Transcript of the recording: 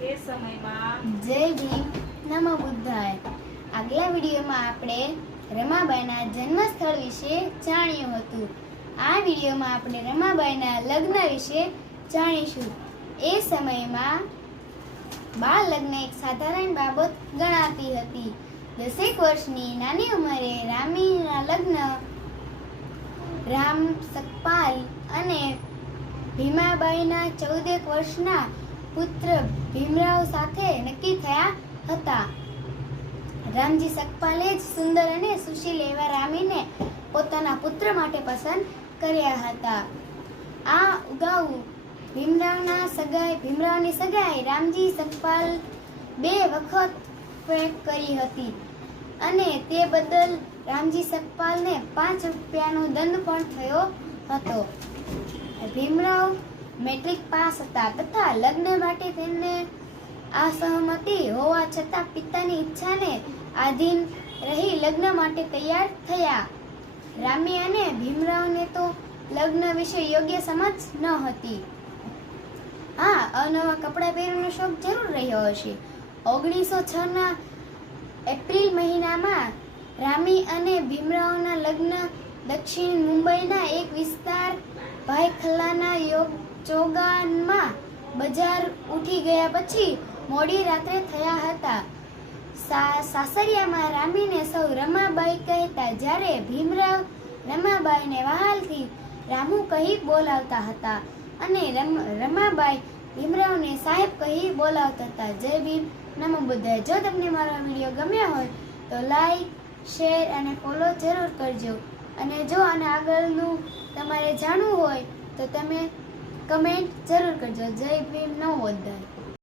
તે સમયમાં જય ભીમ નમો બુદ્ધાય. આગલા વિડીયોમાં આપણે રમાબાઈના જન્મસ્થળ વિશે જાણ્યું હતું. આ વિડીયોમાં આપણે રમાબાઈના લગ્ન વિશે જાણીશું. એ સમયમાં બાળ લગ્ન એક સાધારણ બાબત ગણાતી હતી. 10 વર્ષની નાની ઉંમરે રામીના લગ્ન રામ સકપાલ અને ભીમાબાઈના 14 વર્ષના પુત્ર ભીમરાવ સાથે નક્કી થયા હતા. રામજી સકપાલે જ સુંદર અને સુશીલ એવા રામીને પોતાના પુત્ર માટે પસંદ કર્યા હતા. આ અગાઉ ભીમરાવની સગાઈ રામજી સકપાલ 2 વખત કરી હતી અને તે બદલ રામજી સકપાલને 5 રૂપિયાનો દંડ પણ થયો હતો. ભીમરાવ મેટ્રિક પાસ હતા તથા લગ્ન માટે તેમને અસહમતિ હોવા છતાં પિતાની ઈચ્છાને આધીન રહી લગ્ન માટે તૈયાર થયા. રામી અને ભીમરાવને તો લગ્ન વિશે યોગ્ય સમજ ન હતી. હા, અનવા કપડાં પહેરવાનો શોખ જરૂર રહ્યો હશે. 1906ના એપ્રિલ મહિનામાં રામી અને ભીમરાવના લગ્ન દક્ષિણ મુંબઈના એક વિસ્તાર ભાયખલાના ચોગાનમાં બજાર ઉઠી ગયા પછી મોડી રાત્રે થયા હતા. સાસરિયામાં રામીને સૌ રમાબાઈ કહેતા, જ્યારે ભીમરાવ રમાબાઈને વહાલથી રામુ કહી બોલાવતા હતા અને રમાબાઈ ભીમરાવને સાહેબ કહી બોલાવતા હતા. જય ભીમ નમો બુદ્ધાય. જો તમને મારો વિડીયો ગમ્યો હોય તો લાઈક, શેર અને ફોલો જરૂર કરજો. અને જો આને આગળનું તમારે જાણવું હોય તો તમે કમેન્ટ જરૂર કરજો. જય ભીમ નમો બુદ્ધાય.